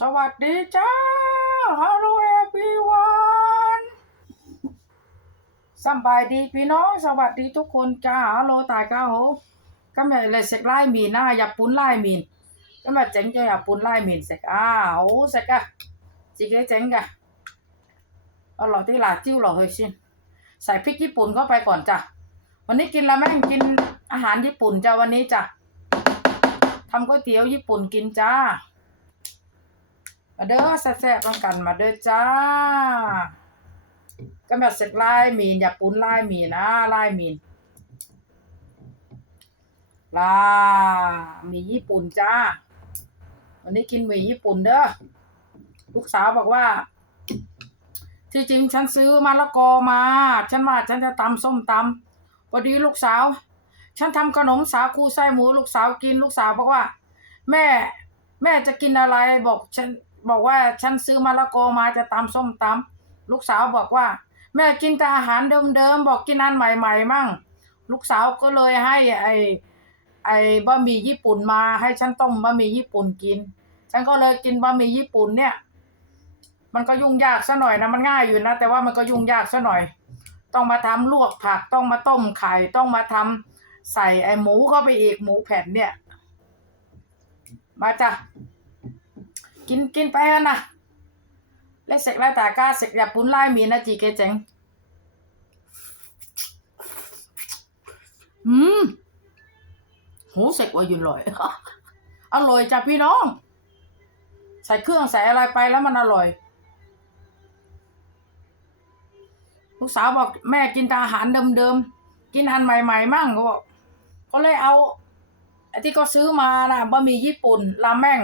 สวัสดีจ้า Hello everyone สบายดีพี่น้อง สวัสดีทุกคนจ้า Hello ตายก้าโหก็ไม่เลยเสกไล่มีนะอย่าปุ้นไล่มีนก็มาเจ๋งจะอย่าปุ้นไล่มีนเสกอ้าวเสกอะจิกเจ๋งกะเอาหล่อที่ลาจิ้วหล่อเฮ้ยชินใส่พริกญี่ปุ่นเข้าไปก่อนจ้ะวันนี้กินละแม่งกินอาหารญี่ปุ่นจ้าวันนี้จ้ะทำก๋วยเตี๋ยวญี่ปุ่นกินจ้า มาเด้อแซ่บๆต้องกันมาเด้อจ้าก็แบบเสร็จลายหมีนอย่าปุ้นไลายหมีนนะลายหมีนลาหมีญี่ปุ่นจ้า วันนี้กินหมี่ญี่ปุ่นเด้อลูกสาวบอกว่า ที่จริงฉันซื้อมะละกอมา ฉันว่าฉันจะตำส้มตำพอดีลูกสาว ฉันทำขนมสาคูไส้หมู ลูกสาวกินลูกสาวบอกว่า แม่ แม่จะกินอะไรบอกฉัน บอกว่าฉันซื้อมะละกอมาจะตำส้มตำลูกสาวบอกว่า แม่กินแต่อาหารเดิมๆบอกกินอันใหม่ ๆ มั่ง ลูกสาวก็เลยให้ไอ้ไอ้บะหมี่ญี่ปุ่นมาให้ฉันต้มบะหมี่ญี่ปุ่นกิน ฉันก็เลยกินบะหมี่ญี่ปุ่นเนี่ย มันก็ยุ่งยากซะหน่อยนะมันง่ายอยู่นะแต่ว่ามันก็ยุ่งยากซะหน่อย ต้องมาทำลวกผักต้องมาต้มไข่ต้องมาทำใส่ไอ้หมูเข้าไปอีกหมูแผ่นเนี่ย มาจ้ะ กินกินไปอะนะเล็กเสกไล่ตากาเสกอย่าปุ้นไล่มีนะจีเกจ๋งอืมโหเสกว่าอยุ่นลอยอร่อยจ้ะพี่น้อง ใส่เครื่องใส่อะไรไปแล้วมันอร่อยลูกสาวบอกแม่กินอาหารเดิมๆกินอันใหม่ๆมั่งก็บอกก็เลยเอาไอ้ที่ก็ซื้อมานะบะหมี่ญี่ปุ่นราเม่ง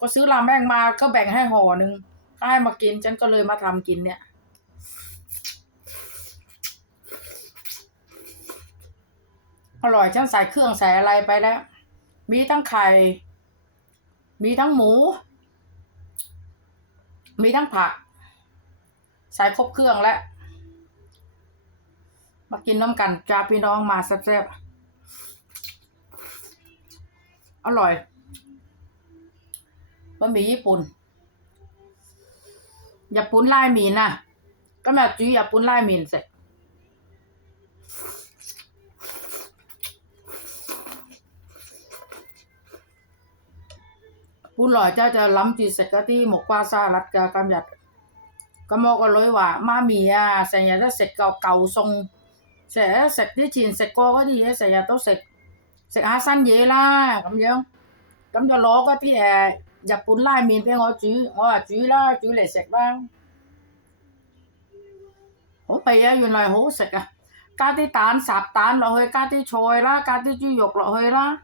ก็ซื้อราเม่งมาก็แบ่งให้ห่อหนึ่งก็ให้มากิน ฉันก็เลยมาทำกินเนี่ยอร่อยฉันใส่เครื่องใส่อะไรไปแล้ว มีทั้งไข่ มีทั้งหมู มีทั้งผัก ใส่ครบเครื่องแล้วมากินน้ำกันจ้าพี่น้องมาแซ่บๆอร่อย บะหมี่ญี่ปุ่น อย่าปุ้นไล่หมีนนะก็แบบจีอย่าปุ้นไล่หมีนเสร็จปุ้นหล่อยเจ้าจะล้ำจีเสร็จก็ที่หมกปลาซาลัดกากำยัด ก็มอก็เลยว่ามาหมีอ่ะใส่ยาจะเสร็จเก่าเก่าทรงเสร็จเสร็จที่จีนเสร็จก็ก็ดีใส่ยาต้องเสร็จเสร็จอาสั้นเยล่ะ咁樣咁就攞嗰啲誒 日本拉麵俾我煮，我話煮啦，煮嚟食啦。好味啊！原來好食啊！加啲蛋烚蛋落去，加啲菜啦，加啲豬肉落去啦。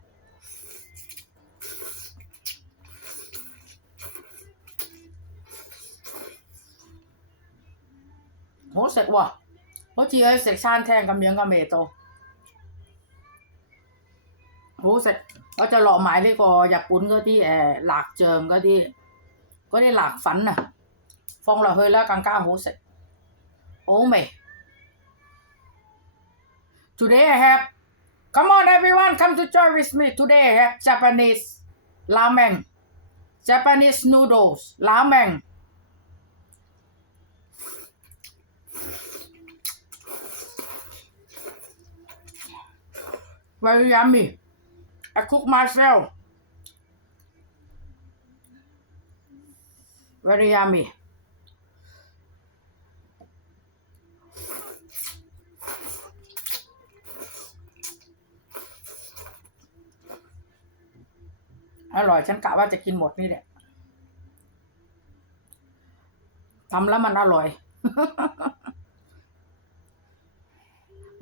好食喎、好似喺食餐廳咁樣嘅味道，好食。 我就落埋呢个日本嗰啲诶辣酱嗰啲嗰啲辣粉啊，放落去啦，更加好食，好味。Today I have, come on everyone, come to join with me. Today I have Japanese ramen, Japanese noodles, ramen. Very yummy. I cook myself. Very yummy. อร่อย ฉันกะว่าจะกินหมดนี่แหละทำแล้วมันอร่อย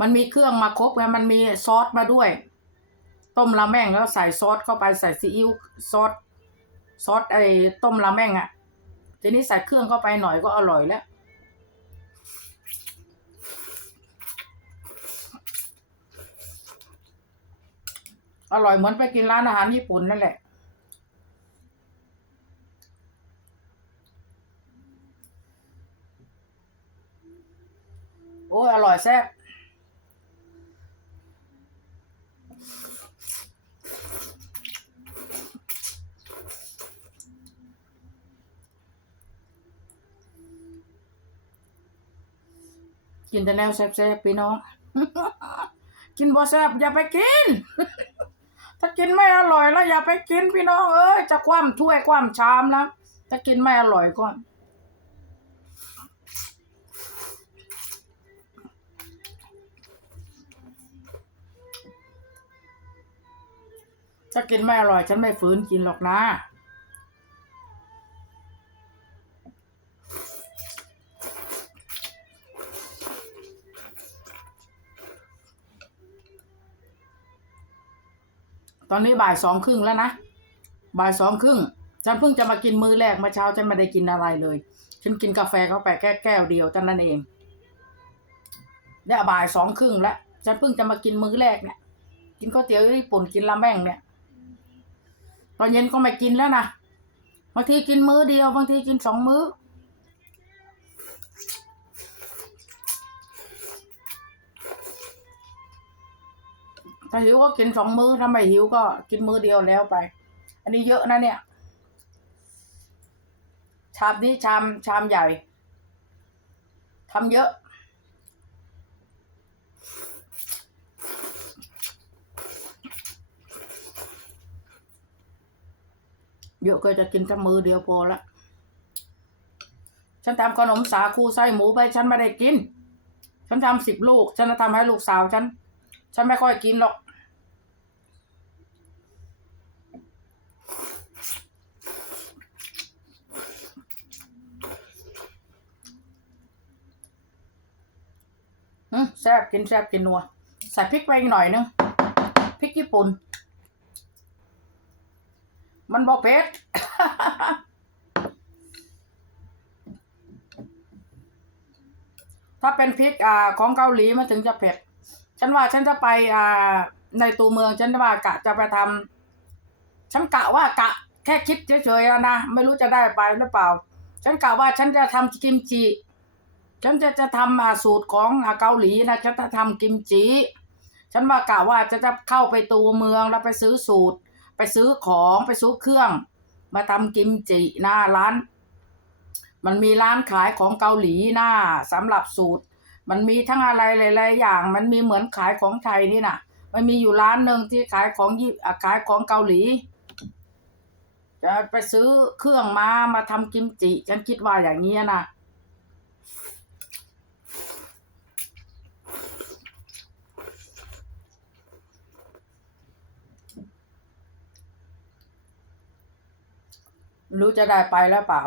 มันมีเครื่องมาครบไงมันมีซอสมาด้วย ต้มละแม่งแล้วใส่ซอสเข้าไปใส่ซีอิ๊วซอสซอสไอ้ต้มละแม่งอะ่ะ ทีนี้ใส่เครื่องเข้าไปหน่อยก็อร่อยแล้ว อร่อยเหมือนไปกินร้านอาหารญี่ปุ่นนั่นแหละโอ้ยอร่อยแซ่บ กินแต่แนวแซ่บๆพี่น้อง กินบ่แซ่บอย่าไปกิน ถ้ากินไม่อร่อยแล้วอย่าไปกินพี่น้องเอ้ยจะคว่ำถ้วยคว่ำชามนะถ้ากินไม่อร่อยก็ถ้ากินไม่อร่อยฉันไม่ฝืนกินหรอกนะ ตอนนี้บ่ายสองครึ่งแล้วนะ บ่ายสองครึ่ง ฉันเพิ่งจะมากินมื้อแรกเมื่อเช้าฉันไม่ได้กินอะไรเลย ฉันกินกาแฟเข้าไปแค่แก้วเดียวเท่านั้นเองเนี่ยบ่ายสองครึ่งแล้ว ฉันเพิ่งจะมากินมื้อแรกเนี่ย กินก๋วเตี๋ยวญี่ปุ่นกินราเม่งเนี่ย ตอนเย็นก็ไม่กินแล้วนะ บางทีกินมื้อเดียว บางทีกินสองมื้อ ถ้าหิวก็กินสองมื้อถ้าไม่หิวก็กินมื้อเดียวแล้วไป อันนี้เยอะนะเนี่ย ชามนี้ชามชามใหญ่ทำเยอะเยอะก็จะกินแค่มือเดียวพอละ ฉันทำขนมสาคูไส้หมูไปฉันไม่ได้กิน ฉันทำสิบลูก ฉันจะทำให้ลูกสาวฉัน ฉันไม่ค่อยกินหรอก แซ่บกินแซ่บกินนัว ใส่พริกไปอีกหน่อยนึงพริกญี่ปุ่น มันบอกเผ็ดถ้าเป็นพริกอ่าของเกาหลีมันถึงจะเผ็ด ฉันว่าฉันจะไปอ่าในตัวเมืองฉันว่ากะจะไปทำฉันกะว่ากะแค่คิดเฉยๆนะ ไม่รู้จะได้ไปหรือเปล่า ฉันกะว่าฉันจะทำกิมจิ ฉันจะจะทำอาสูตรของอาเกาหลีนะฉันจะทำกิมจิฉันว่ากะว่าจะจะเข้าไปตัวเมืองแล้วไปซื้อสูตร ไปซื้อของไปซื้อเครื่อง มาทำกิมจิหน้าร้าน มันมีร้านขายของเกาหลีหน้าสำหรับสูตร มันมีทั้งอะไรหลายๆอย่าง มันมีเหมือนขายของไทยนี่นะมันมีอยู่ร้านหนึ่งที่ขายของญี่ขายของเกาหลีจะไปซื้อเครื่องมามาทำกิมจิ ฉันคิดว่าอย่างนี้นะ รู้จะได้ไปแล้วเปล่า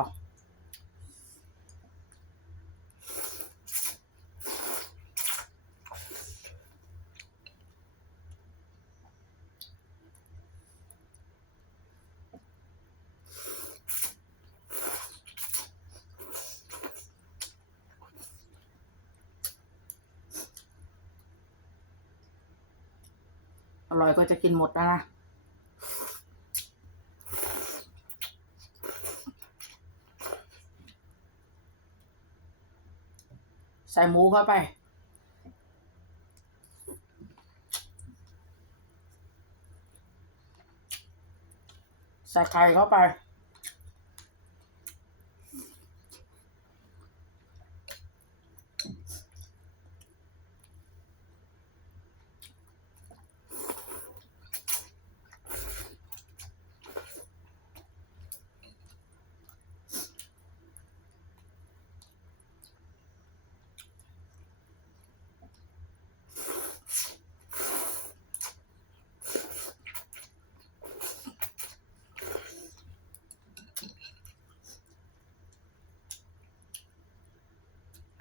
อร่อยก็จะกินหมดแล้วนะ ใส่หมูเข้าไป ใส่ไข่เข้าไป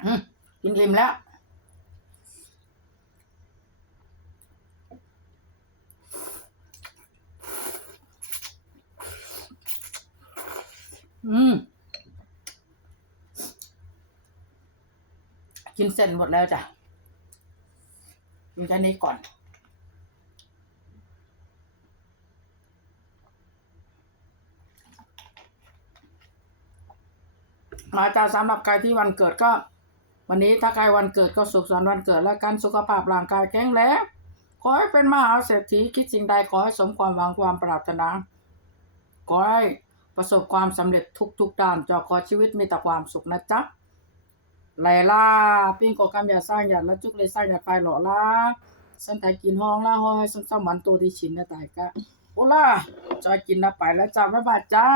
อืม กินริมแล้ว อืม กินเสร็จหมดแล้วจ้ะกินแค่นี้ก่อนมาจ้าสำหรับใครที่วันเกิดก็ วันนี้ถ้าใครวันเกิดก็สุขสันต์วันเกิดและกันสุขภาพร่างกายแข็งแรงขอให้เป็นมหาเศรษฐีคิดสิ่งใดขอให้สมความหวังความปรารถนาขอให้ประสบความสำเร็จทุกๆด้านจอขอชีวิตมีแต่ความสุขนะจ๊ะไลล่าปิ้งกอกรรมอย่าสร้างอย่าละจุกเลยสร้างอย่าไปหล่อล่าสันไทกินห้องล่าห้อให้ำๆหมันตัวที่ชินนะตายกะโอล่าจอยกินนะไปแล้วจ้าบ๊ายบายจ้า